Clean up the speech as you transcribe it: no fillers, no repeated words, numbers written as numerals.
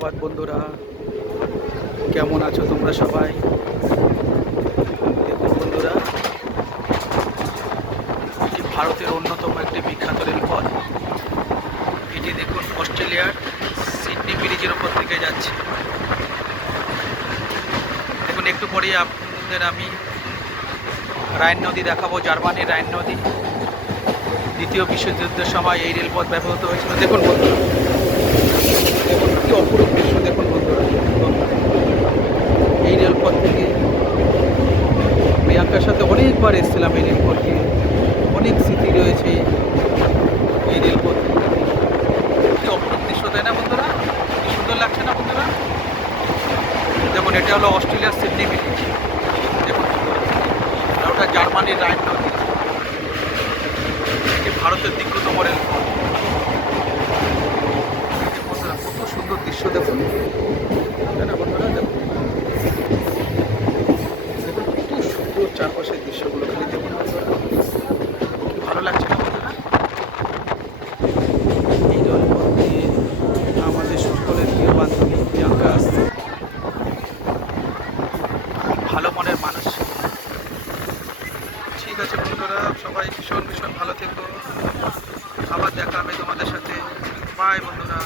সুপ্রভাত বন্ধুরা, কেমন আছো তোমরা সবাই? দেখুন বন্ধুরা, এটি ভারতের অন্যতম একটি বিখ্যাত রেলপথ। এটি দেখুন অস্ট্রেলিয়ার সিডনি ব্রিজের ওপর থেকে যাচ্ছে। দেখুন একটু পরেই আপনাদের আমি রাইন নদী দেখাবো, জার্মানির রাইন নদী। দ্বিতীয় বিশ্বযুদ্ধের সময় এই রেলপথ ব্যবহৃত হয়েছিল। দেখুন বন্ধুরা, দেখুন কি অপরূপ দৃশ্য। দেখুন বন্ধুরা, এই রেলপথ থেকে প্রিয়াঙ্কার সাথে অনেকবার এসেছিলাম। এই রেলপথে অনেক স্মৃতি রয়েছে। এই রেলপথ কি অপরূপ দৃশ্য, তাই না বন্ধুরা? কি সুন্দর লাগছে না বন্ধুরা? দেখুন এটা হলো অস্ট্রেলিয়ার সিডনি ব্রিজ। দেখুন আর ওটা জার্মানির রাইন নদী। এটি ভারতের দীর্ঘতম রেলপথ। বন্ধুরা কত সুন্দর দৃশ্য দেখুন, তাই না বন্ধুরা? দেখুন দেখুন কত সুন্দর চারপাশের দৃশ্যগুলো, খালি দেখুন বন্ধুরা, ভালো লাগছে না বন্ধুরা? এই রেলপথ দিয়ে আমাদের সকলের প্রিয় বান্ধবী প্রিয়াঙ্কা আসছে। ভালো মনের মানুষ। ঠিক আছে বন্ধুরা, সবাই ভীষণ ভীষণ ভালো থেকো। আবার দেখা হবে তোমাদের সাথে। বাই বন্ধুরা।